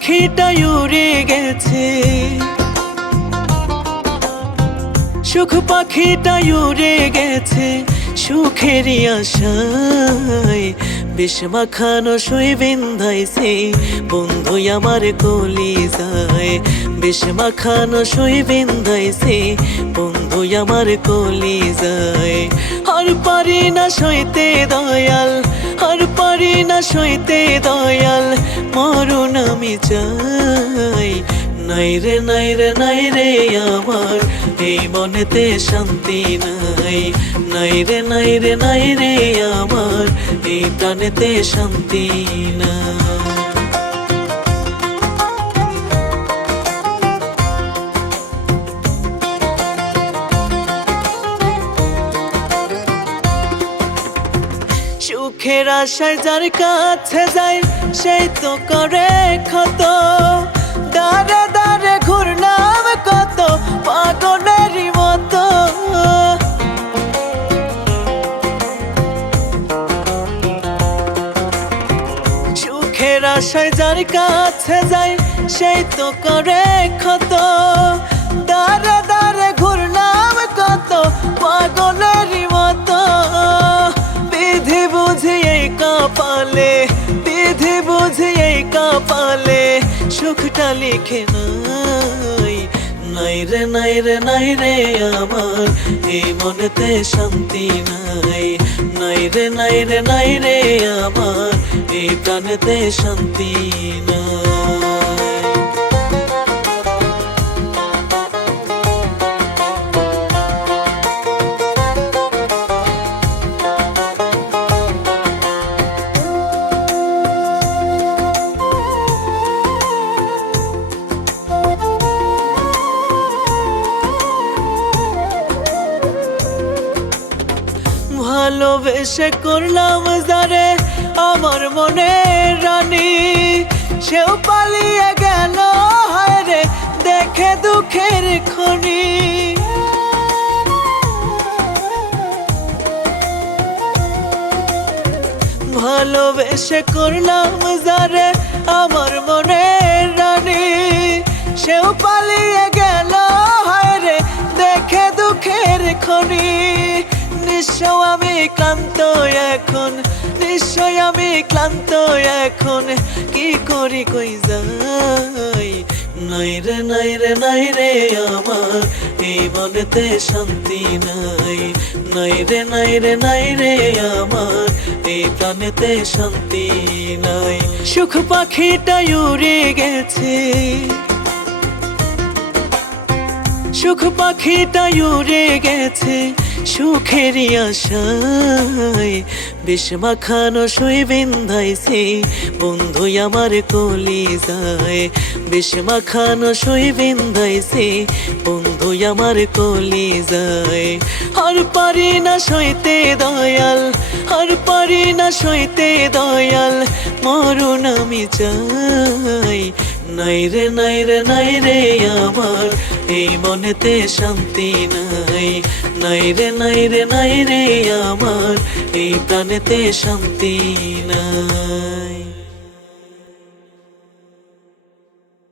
পাখিটা উড়ে গেছে, সুখ পাখিটা উড়ে গেছে সুখেরই আশায়। বিষ মাখানো সুই বিন্ধাইছে বন্ধু আমার কলিজায়। বিষ মাখানো সুই বিন্ধাইছে বন্ধু আমার কলিজায়। আর পারি না সইতে দয়াল, আর পারি না সইতে দয়াল, মরণ আমি চাই। নাই রে নাই রে নাই রে আমার এই মনেতে শান্তি নাই। নাই রে নাই রে নাই রে আমার এই প্রাণেতে শান্তি নাই। সুখের আশায় যার কাছে যায় সেই তো করে ক্ষত। দাঁড়ে দাঁড়ে ঘুরলাম কত পাগলেরই মতো। সুখের আশায় যার কাছে যায় সেই তো করে ক্ষত। দাঁড়ে দাঁড়ে ঘুরলাম কত পাগলেরই মতো। বিধি বুঝি এই কপালে, বিধি বুঝি এই কপালে সুখটা লিখে নাই। নাই রে নাই রে নাই রে আমার এই মনেতে শান্তি নাই। নাই রে নাই রে নাই রে আমার এই প্রাণেতে শান্তি নাই। ভালোবেসে করলাম যারে আমার মনে রানী, সেও পালিয়ে গেল হায় রে দেখে দুঃখের খনি। ভালোবেসে করলাম যারে আমার মনে রানী, সেও পালিয়ে গেল হায় রে দেখে দুঃখের খনি। নিশ্চয় আমি ক্লান্ত এখন, নিশ্চয় আমি ক্লান্ত এখন, কি করি কই যাই। নাই রে নাই রে নাই রে আমার এই মনেতে শান্তি নাই। নাই রে নাই রে নাই রে আমার এই প্রাণেতে শান্তি নাই। সুখ পাখিটা উড়ে গেছে, সুখ পাখিটা উড়ে গেছে সুখেরই আশায়। বিষ মাখানো সুই বিন্ধাইছে বন্ধু আমার কলিজায়। বিষ মাখানো সুই বিন্ধাইছে বন্ধু আমার কলিজায়। আর পারি না সইতে দয়াল, আর পারি না সইতে দয়াল, মরণ আমি চাই। নাই রে নাই রে নাই রে আমার এই মনেতে শান্তি নাই। নাই রে নাই রে নাই রে আমার এই প্রাণেতে শান্তি নাই।